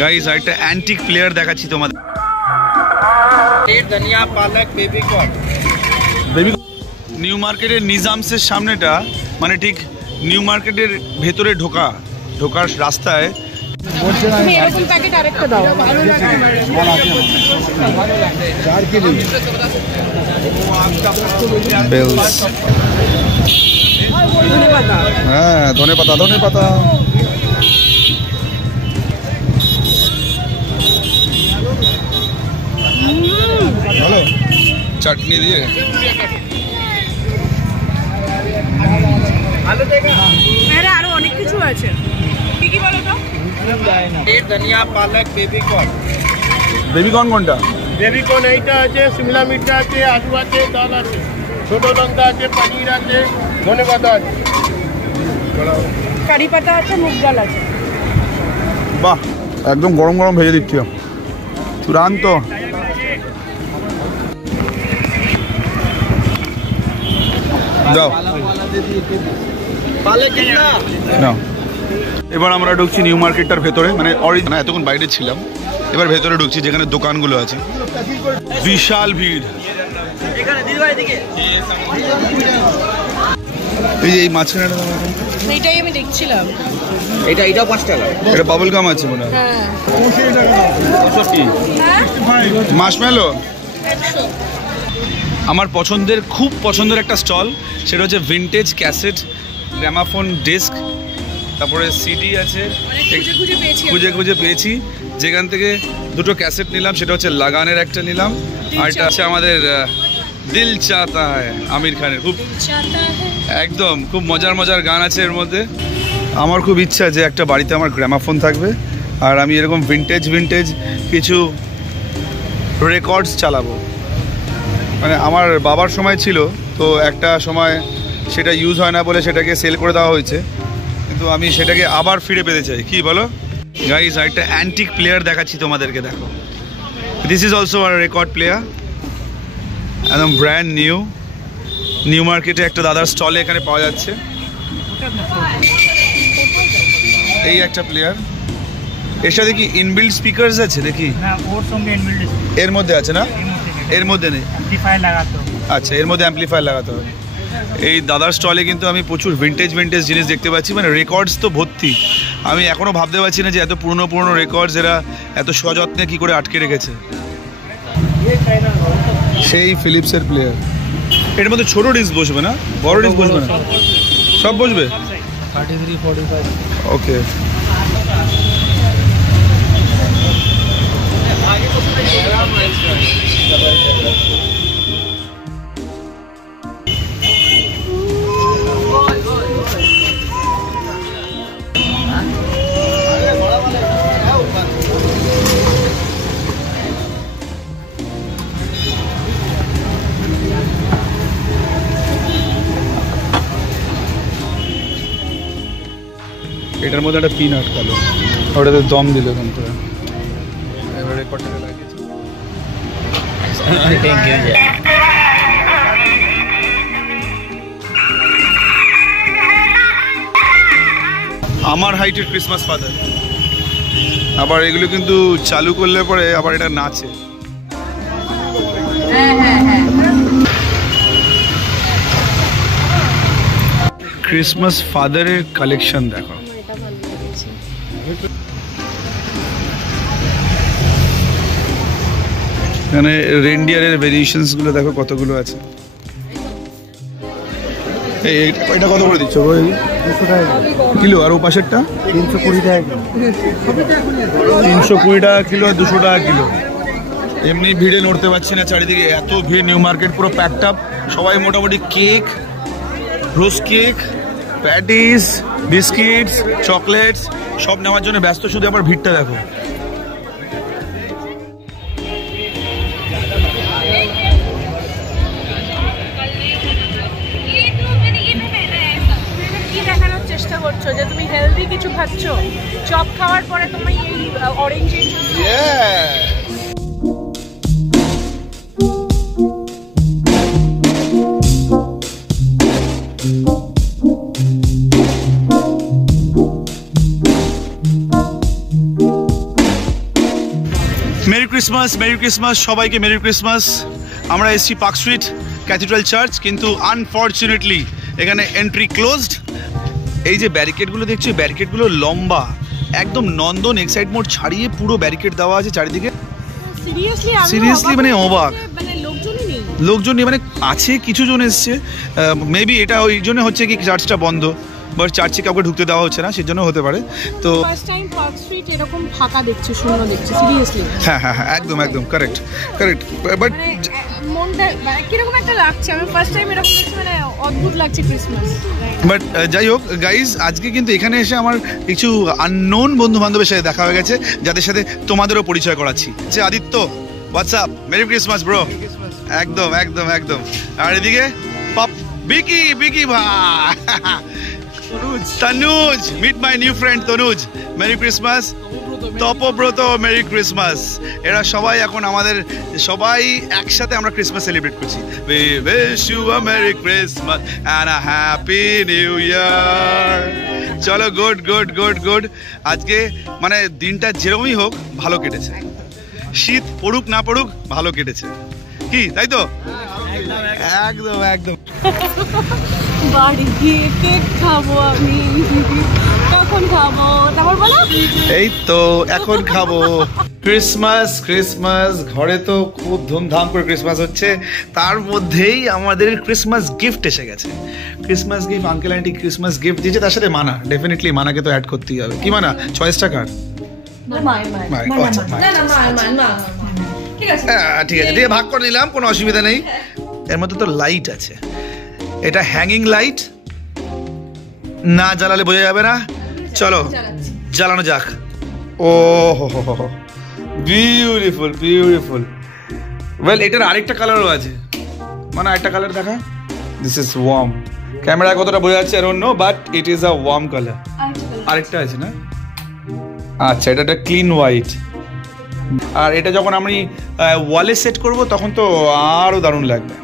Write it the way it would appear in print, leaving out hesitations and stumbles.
Guys একটা antique player দেখাচ্ছি তোমাদের। ধনিয়া পালক বেবি কর্ন। নিউ মার্কেটের নিজামসের সামনেটা, মানে ঠিক নিউ মার্কেটের ভেতরে ঢোকার রাস্তায় হ্যাঁ ধনে পাতা ভালো চাটনি দিয়ে আরো অনেক কিছু আছে। কি কি বলো তো? ধনিয়া পালক বেবি কর্ন। বেবি কর্ন কোনটা? বেবি কর্ন এইটা আছে, শিমলা মির্চ আছে, আলু আছে, ডাল আছে, ছোট লঙ্কা আছে, পনির আছে, ধনে পাতা আছে, কারি পাতা আছে, মুগ ডাল আছে। বাহ একদম গরম গরম ভেজে দিচ্ছি চূড়ান্ত। দাও না। এবার আমরা ঢুকছি নিউ মার্কেটটার ভেতরে, মানে অরিজিনাল এতক্ষণ বাইরে ছিলাম, এবার ভেতরে ঢুকছি যেখানে দোকানগুলো আছে। বিশাল ভিড়। এই মাঝখানে এইটাই আমি দেখছিলাম। এটাও 5 টাকা। এটা বাবল গাম আছে মনে হয়। মাশমেলো। আমার খুব পছন্দের একটা স্টল, সেটা হচ্ছে ভিনটেজ ক্যাসেট, গ্রামাফোন ডিস্ক, তারপরে সিডি আছে। খুঁজে পেয়েছি, যেখান থেকে দুটো ক্যাসেট নিলাম, সেটা হচ্ছে লাগানের একটা নিলাম, আর এটা আছে আমাদের দিল চাহতা হ্যায় আমির খানের। খুব মজার গান আছে এর মধ্যে। আমার খুব ইচ্ছা যে একটা বাড়িতে আমার গ্রামাফোন থাকবে, আর আমি এরকম ভিনটেজ কিছু রেকর্ডস চালাবো। মানে আমার বাবার সময় ছিল, তো একটা সময় সেটা ইউজ হয় না বলে সেটাকে সেল করে দেওয়া হয়েছে, কিন্তু আমি সেটাকে আবার ফিরে পেতে চাই। কি বলো গাইস? একটা অ্যান্টিক প্লেয়ার দেখাচ্ছি তোমাদেরকে, দেখো। This is also our record player, একদম ব্র্যান্ড নিউ মার্কেটে একটা দাদার স্টলে এখানে পাওয়া যাচ্ছে। এই একটা প্লেয়ার, এর সাথে কি ইনবিল্ড স্পিকারস আছে দেখি? এর মধ্যে আছে না? এর মধ্যে নেই। আচ্ছা, এর মধ্যে অ্যাম্পলিফায়ার লাগাতে হবে। এই দাদার স্টলে কিন্তু আমি প্রচুর ভিনটেজ জিনিস দেখতে পাচ্ছি, মানে রেকর্ডস তো ভর্তি। আমি এখনও ভাবতে পারছি না যে এত পুরনো রেকর্ডস এরা এত সযত্নে কি করে আটকে রেখেছে। সেই ফিলিপসের প্লেয়ার। এর মধ্যে ছোট ডিস্ক বসবে না, বড় ডিস্ক বসবে না? সব বসবে। 33, 45। ওকে। এটার মধ্যে একটা পিন আটকালো, ওটাতে দম দিল এখান করে। এবারে রেকর্ডটা লাগিয়েছি। আমার হাইটের ক্রিসমাস ফাদার। আবার এগুলো কিন্তু চালু করলে পরে আবার এটা নাচে। ক্রিসমাস ফাদারের কালেকশন দেখো। এখানে রেনডিয়ারের ভেরিয়েশনস গুলো দেখো কতগুলো আছে। এটা কত করে দিচ্ছ? 200 টাকা কিলো। আর ও পাশেরটা 320 টাকা কিলো। 320 টাকা কিলো আর 200 টাকা কিলো। এমনি ভিড়ে নড়তে পারছি না, চারিদিকে এত ভিড়। নিউ মার্কেট পুরো প্যাকড আপ। সবাই মোটামুটি কেক, রোজ কেক, প্যাটিস, বিস্কিটস, চকলেটস সব নেওয়ার জন্য ব্যস্ত। শুধু আবার ভিড়টা দেখো। চেষ্টা করছো যে তুমি হেলদি কিছু খাচ্ছ, চপ খাওয়ার পরে তুমি এই অরেঞ্জ মেরি ক্রিসমাস সবাইকে, মেরি ক্রিসমাস। আমরা এসছি পার্ক স্ট্রিট ক্যাথিড্রাল চার্চ, কিন্তু আনফর্চুনেটলি এখানে এন্ট্রি ক্লোজড। এই যে ব্যারিকেডগুলো দেখছি, ব্যারিকেডগুলো লম্বা, একদম নন্দন এক্সাইট মোড ছাড়িয়ে পুরো ব্যারিকেড দেওয়া আছে চারিদিকে। সিরিয়াসলি মানে অবাক, লোকজন নেই, মানে আছে কিছু জন এসছে, মেবি এটা ওই জন্য হচ্ছে কি চার্চটা বন্ধ, বাট চার্চে কাউকে ঢুকতে দেওয়া হচ্ছে না, সেজন্য হতে পারে। তো ফার্স্ট টাইম পার্ক স্ট্রিট এরকম ফাঁকা দেখছি, শূন্য দেখছি সিরিয়াসলি। হ্যাঁ, একদম কারেক্ট। বাট মনটা কিরকম একটা লাগছে, আমি ফার্স্ট টাইম এরকম দেখছি, মানে অদ্ভুত লাগছে ক্রিসমাস। বাট যাই হোক গাইজ, আজকে কিন্তু এখানে এসে আমার কিছু আননোন বন্ধু বান্ধবের সাথে দেখা হয়ে গেছে, যাদের সাথে তোমাদেরও পরিচয় করাচ্ছি। যে Aditya, what's up, merry Christmas bro. একদম। আর এদিকে বিকি ভাই, Tanuj, meet my new friend Tanuj, merry Christmas. Tapabrata, merry Christmas. এরা সবাই এখন আমাদের সবাই একসাথে আমরা ক্রিসমাস সেলিব্রেট করছি। We wish you a merry Christmas and a happy new year. চলো, গুড। আজকে মানে দিনটা যেরকমই হোক ভালো কেটেছে, শীত পড়ুক না পড়ুক ভালো কেটেছে, কি তাই তো? একদম। বাড়ি গিয়ে কেক খাবো আমি, কখন খাবো তারপর বলো? এই তো এখন খাবো। ক্রিসমাস ঘরে তো খুব ধুমধাম করে ক্রিসমাস হচ্ছে, তার মধ্যেই আমাদের ক্রিসমাস গিফট এসে গেছে। Christmas gift, uncle aunty Christmas gift দিয়েছে, তার সাথে মানা, ডেফিনেটলি মানাকে তো অ্যাড করতেই হবে। কি মানা? চয়েসটা কার? ঠিক আছে, ভাগ করে নিলাম, কোনো অসুবিধা নেই। এর মধ্যে তো লাইট আছে, এটা হ্যাঙ্গিং লাইট, না জ্বালালে বোঝা যাবে না। চলো জ্বালানো যাক। ও হো, বিউটিফুল। ওয়েল, এটার আরেকটা কালারও আছে, মানে আরেকটা কালার দেখা। দিস ইজ ওয়ার্ম, ক্যামেরা কতটা বোঝা যাচ্ছে I don't know, but it is a worm colour. আরেকটা আছে না? আচ্ছা, এটা একটা ক্লিন হোয়াইট। আর এটা যখন আমি ওয়ালে সেট করব তখন তো আরো দারুণ লাগবে।